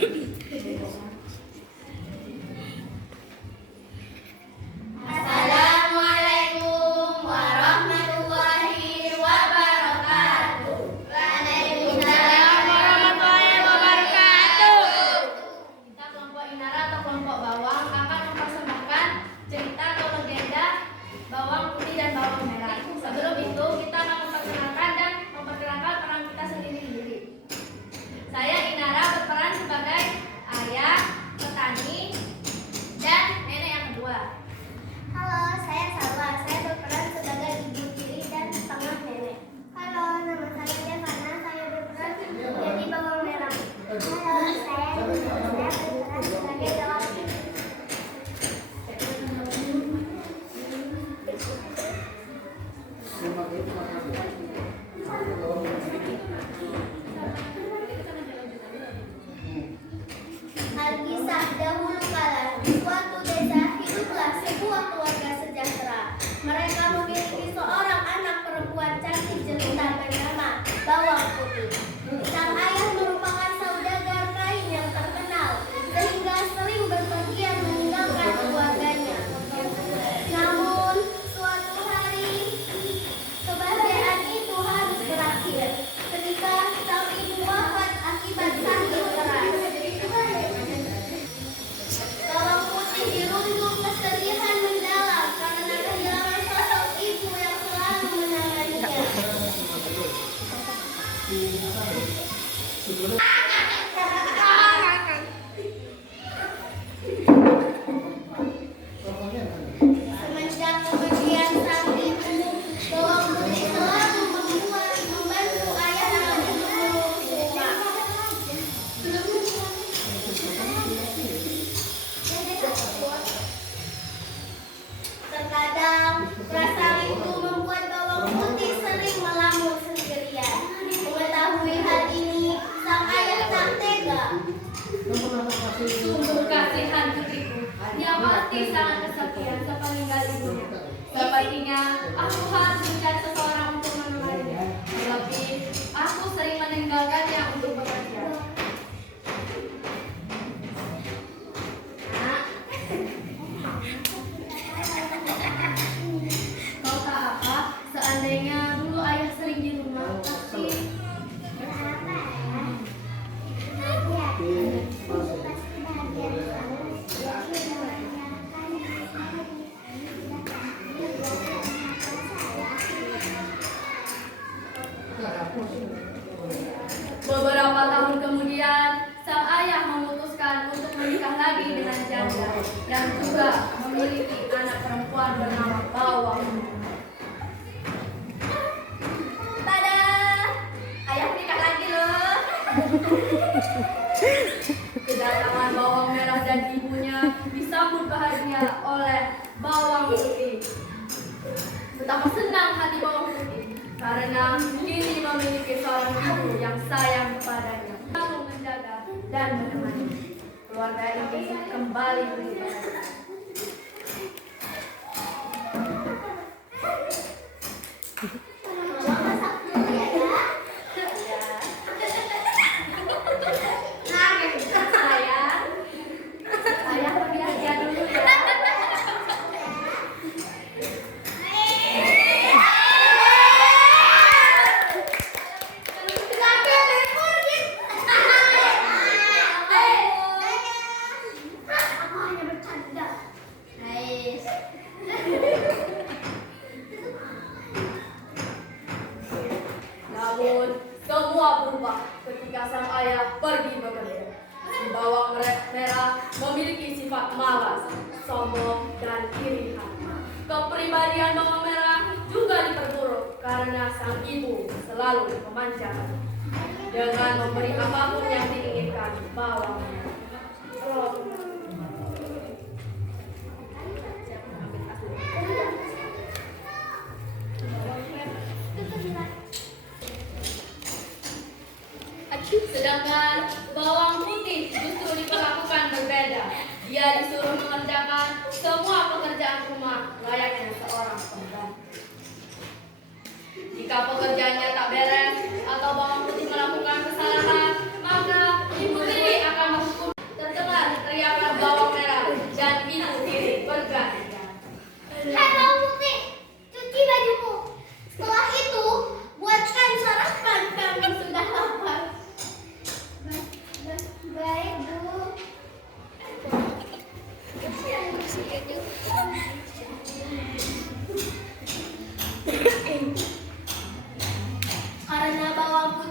Assalamualaikum warahmatullahi wabarakatuh. Waalaikumsalam warahmatullahi wabarakatuh. Kita kelompok Inara atau kelompok Bawang akan mempersembahkan cerita atau legenda bawang putih dan bawang merah. Sebelum itu kita akan memperkenalkan peran kita sendiri-sendiri. Saya Inara berperan sebagai ayah, petani, dan nenek yang kedua. Halo, saya Salwa. Saya berperan sebagai ibu tiri dan setengah nenek. Halo, nama saya Devana. Saya berperan menjadi bawang merah. Halo, saya berperan sebagai bawang putih. Alkisah dahulu kala, di suatu desa hiduplah sebuah keluarga sejahtera. Mereka memiliki seorang anak perempuan cantik jelita bernama Bawang Putih. Sang ayah merupakan saudagar kain yang terkenal, sehingga sering berpergian meninggalkan keluarganya. Namun, suatu hari kebahagiaan itu harus berakhir ketika sang ibu wafat akibat sakit keras. Bawang Putih dirundung kesedihan mendalam karena kehilangan sosok ibu yang selalu menanganinya. Semenjak kepergian sang ibu, Bawang Putih selalu membantu ayah dalam mengurus rumah. Terkadang rasa rindu membuat Bawang Putih sering melamun sendirian. Mengetahui hal ini, sang ayah tak tega. Sungguh kasihan putriku. Dia pasti sangat kesepian sepeninggal ibunya. Sepertinya aku harus mencari seseorang untuk menemaninya. Tetapi aku sering meninggalkannya untuk bekerja. Nak, kau tak apa? Seandainya dulu ayah sering di rumah, tapi beberapa tahun kemudian, sang ayah memutuskan untuk menikah lagi dengan janda yang juga memiliki anak perempuan bernama Bawang. Tada! Ayah nikah lagi loh. Kedatangan Bawang merah dan ibunya disambut bahagia oleh Bawang Putih. Betapa senang hati Bawang Putih karena kini memiliki seorang ibu yang sayang kepadanya, selalu menjaga dan menemani. Keluarga ini kembali berbahagia. Masak dulu ya, ya. Ayah pergi aja dulu ya. Aku hanya bercanda. Nice. Namun semua berubah ketika sang ayah pergi bekerja. Si Bawang merah memiliki sifat malas, sombong, dan iri hati. Kepribadian Bawang merah juga diperburuk karena sang ibu selalu memanjakan dengan memberi apapun yang diinginkan Bawang merah. Sedangkan Bawang Putih justru diperlakukan berbeda. Dia disuruh mengerjakan semua pekerjaan rumah layaknya seorang pembantu. Jika pekerjaannya tak beres atau Bawang Putih melakukan kesalahan, maka ibu tiri akan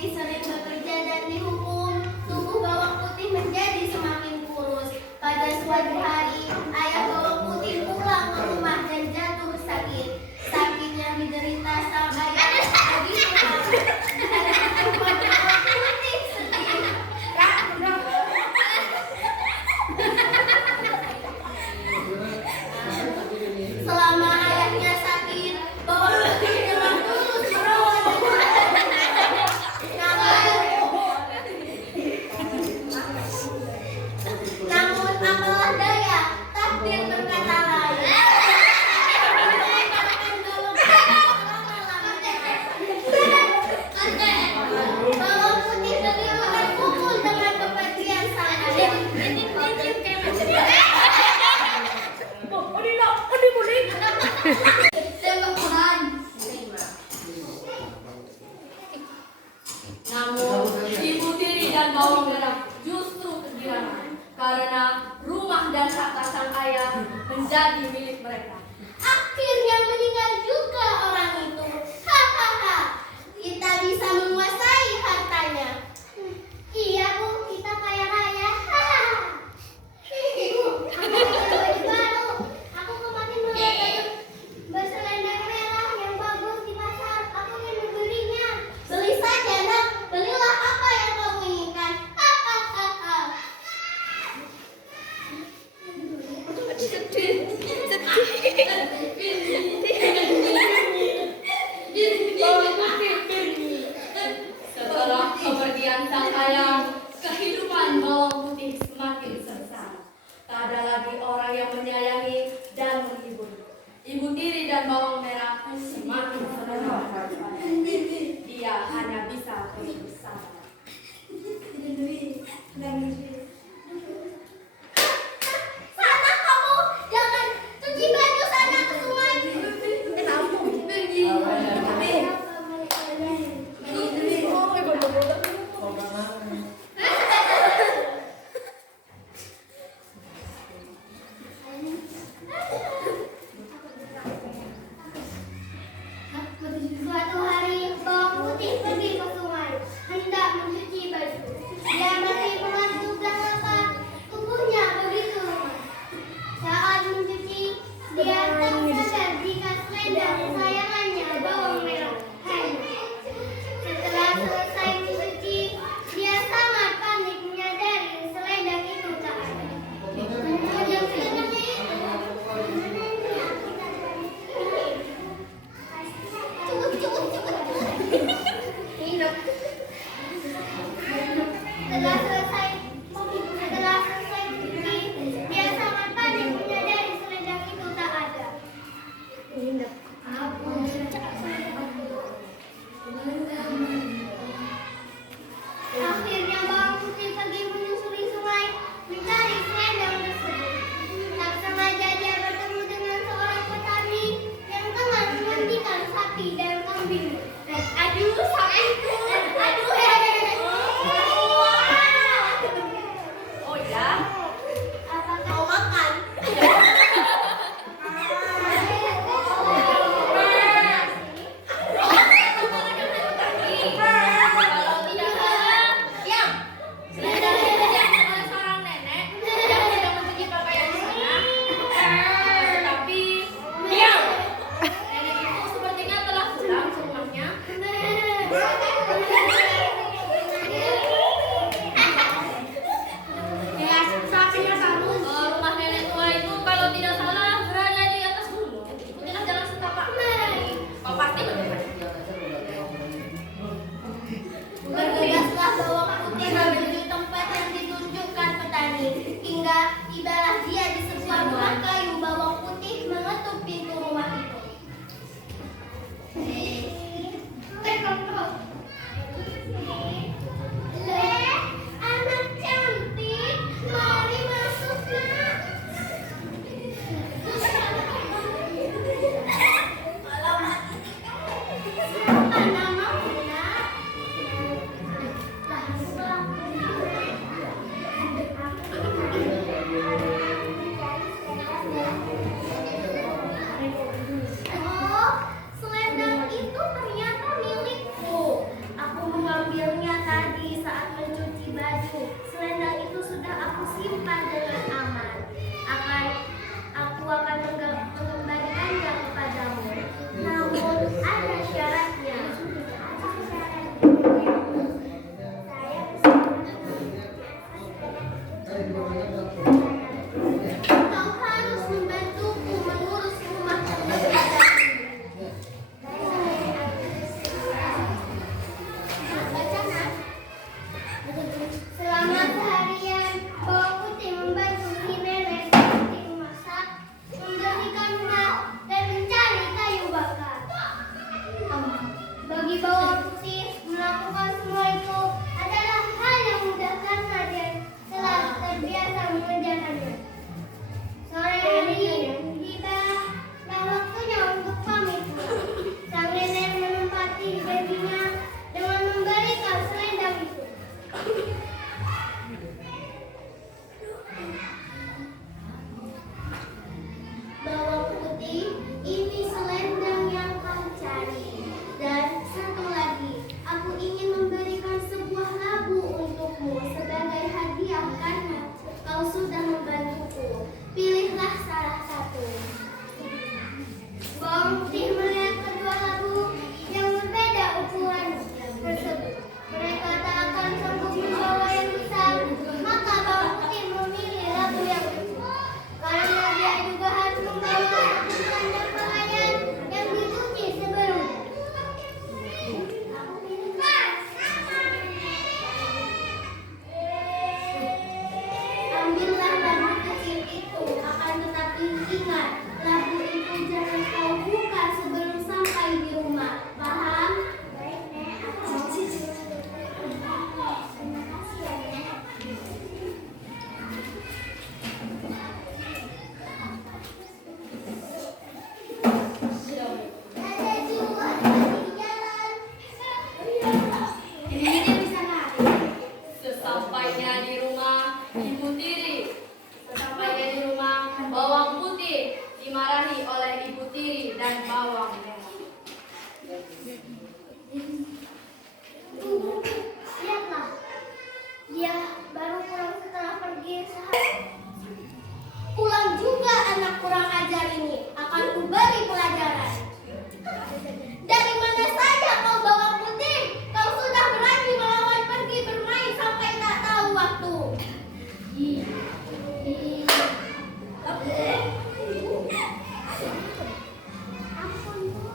putih sering bekerja dan dihukum. Tubuh bawang putih menjadi semakin kurus. Pada suatu hari, ayah bawang putih pulang ke rumah dan jatuh sakit. Sakit yang diderita sang ayah begitu parah. Membuat bawang putih sedih. Selama ayahnya sakit, bawang putih dengan tulus merawat dan namun apalah daya, takdir berkata lain. Bawang putih begitu terpukul dengan kepergian sang ayah. Namun, ibu tiri dan bawang merah justru kegirangan karena rumah dan harta sang ayah menjadi milik mereka. Akhirnya meninggal juga orang itu. Hahaha. Kita bisa menguasai hartanya. Iya Bu, kita kaya raya. Hahaha. Ibu, aku punya baju baru. Aku kemarin melihat baju berselendang merah yang bagus di pasar. Aku ingin membelinya. Beli saja nak. Belilah apa yang kamu inginkan. Hahaha. Setelah kepergian sang ayah, kehidupan bawang putih semakin sengsara. Tak ada lagi orang yang menyayangi dan menghibur. Ibu tiri dan bawang merah semakin senang. Dia hanya bisa berusaha. Sana kamu, jangan cuci baju sana ke sungai. Suatu hari bawang putih pergi ke sungai hendak Sesampainya di rumah ibu tiri, sesampainya di rumah bawang putih dimarahi oleh ibu tiri dan bawang merah. Bu, lihatlah. Dia baru pulang setelah pergi sehari. Pulang juga anak kurang ajar ini. Akan kuberi pelajaran. Dari mana saja kau bawang putih? Kau sudah berani melawan pergi bermain sampai tak tahu waktu. Ampun, Bu.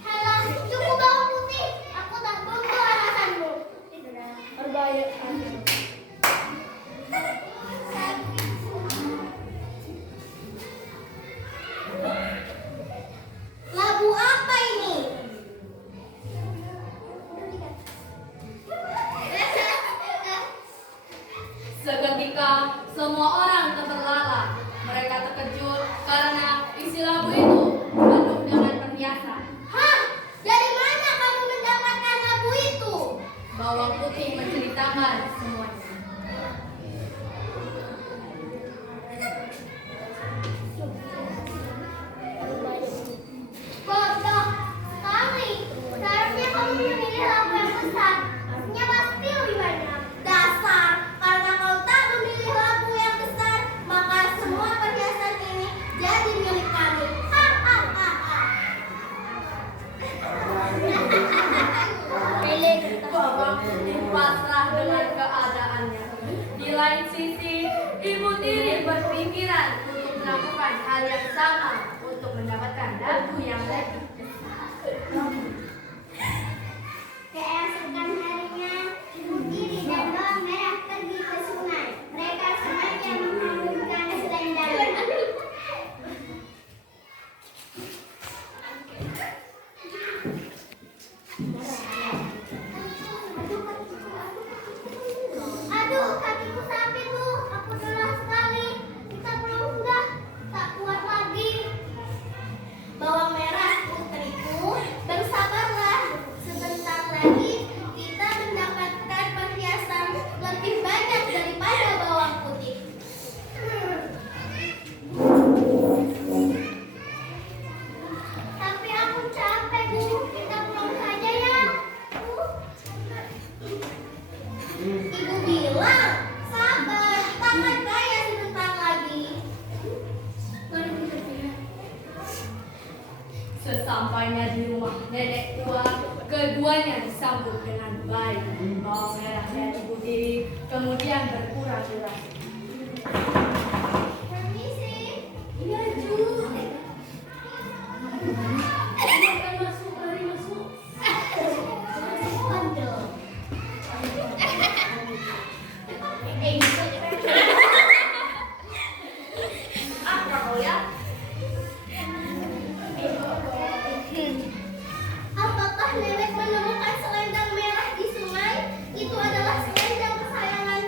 Halah, cukup bawang putih. Aku tak butuh alasanmu. Labu apa ini? Seketika semua orang terlelap. Mereka terkejut karena isi labu itu penuh dengan perhiasan. Hah? Dari mana kamu mendapatkan labu itu? Bawang putih menceritakan semuanya. Bodoh sekali. Seharusnya kamu memilih labu yang besar. Pastinya pasti lebih banyak. Dasar, karena kau tak memilih labu yang besar, maka semua perhiasan ini jadi milik kami. Bawang putih pasrah dengan keadaannya. Di lain sisi, ibu tiri berpikiran untuk melakukan hal yang sama untuk mendapatkan labu yang lebih besar. Keesokan harinya, ibu tiri dan bawang merah pergi ke sungai. Mereka sengaja mengharumkan selendang. Aduh, kakiku sakit, Bu. Aku lelah sekali. Kita pulang sudah. Tak kuat lagi. Bawang merah, putriku, bersabarlah. Sebentar lagi kita mendapatkan perhiasan lebih banyak daripada bawang putih. Tapi aku capek, Bu. Kita pulang saja ya. Ibu bilang, sabar, kita akan kaya sebentar lagi. Sesampainya di rumah nenek tua, keduanya disambut dengan baik. Bawang merah dan ibu tiri kemudian berpura-pura. Permisi. Iya, Ju. Silakan masuk, mari masuk. Waduh. Apa kau ya? Apakah nenek menemukan selendang merah di sungai? Itu adalah selendang kesayangan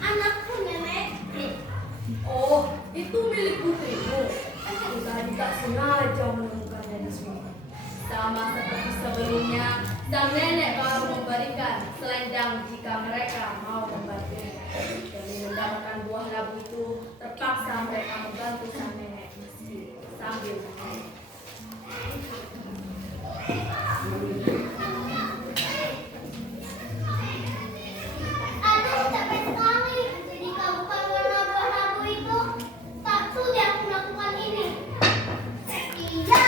anakku, nenek. Oh, itu milik putrimu. Aku tadi tak sengaja menemukannya di sungai. Sama seperti sebelumnya, sang nenek baru memberikan selendang jika mereka mau membantu. Demi mendapatkan buah labu itu, terpaksa mereka membantu sang nenek meski sambil menangis. Aduh, capek sekali. Jika bukan warna buah labu itu, tak sudah aku melakukan ini. Iya,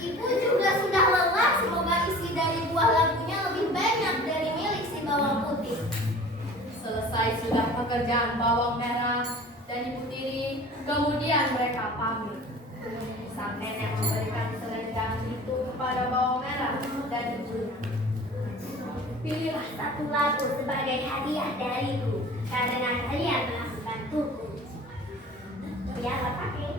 ibu juga sudah lelah. Semoga isi dari buah labunya lebih banyak dari milik si bawang putih. Selesai sudah pekerjaan bawang merah dan ibu tiri, kemudian mereka pamit. Sang nenek memberikan selendang itu kepada bawang merah dan ibunya. Pilihlah satu labu sebagai hadiah dariku karena kalian telah membantuku. Ya, pakai.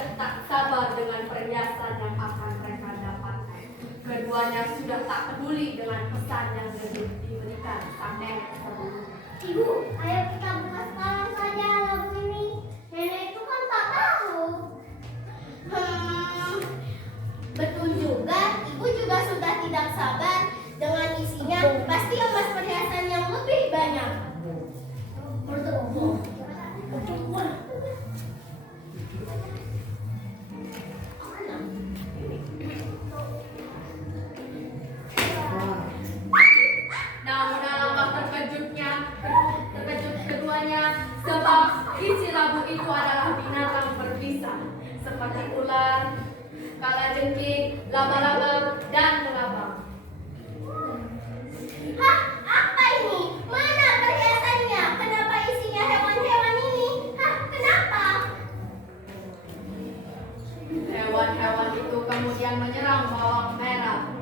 sudah tak sabar dengan perhiasan yang akan mereka dapatkan. Keduanya sudah tak peduli dengan pesan yang diberikan sang nenek sebelumnya. Ibu, ayo kita buka sekarang saja lagu ini. Nenek itu kan tak tahu. Betul juga, ibu juga sudah tidak sabar dengan isinya. Pasti emas perhiasan yang lebih banyak. Namun alangkah terkejut keduanya sebab isi labu itu adalah binatang berbisa seperti ular, kalajengking, laba-laba, dan kelabang. Hah, apa ini? Mana perhiasannya? Kenapa isinya hewan-hewan ini? Hah, kenapa? Hewan-hewan itu kemudian menyerang bawang merah.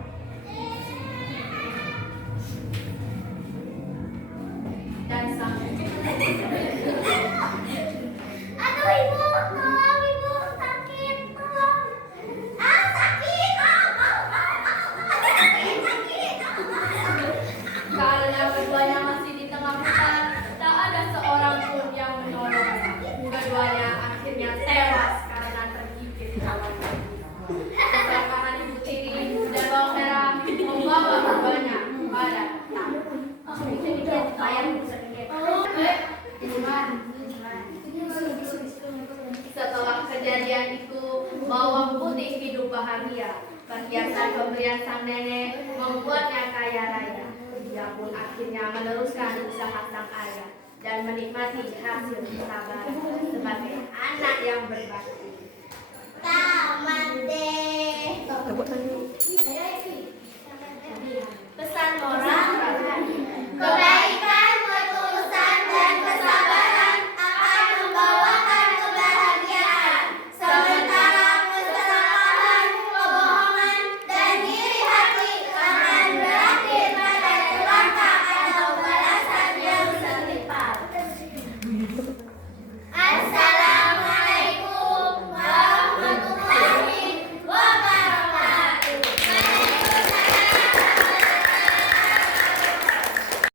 Dan sang Aduh ibu, tolong ibu, sakit, tolong. Ah, sakit, sakit. karena keduanya masih di tengah hutan, tak ada seorang pun yang menolong. Keduanya akhirnya tewas karena tergigit hewan berbisa. Keserakahan ibu tiri dan bawang merah membawa keduanya pada Setelah kejadian itu, bawang putih hidup bahagia. Perhiasan pemberian sang nenek membuatnya kaya raya. Dia pun akhirnya meneruskan usaha sang ayah dan menikmati hasil kesabaran sebagai anak yang berbakti.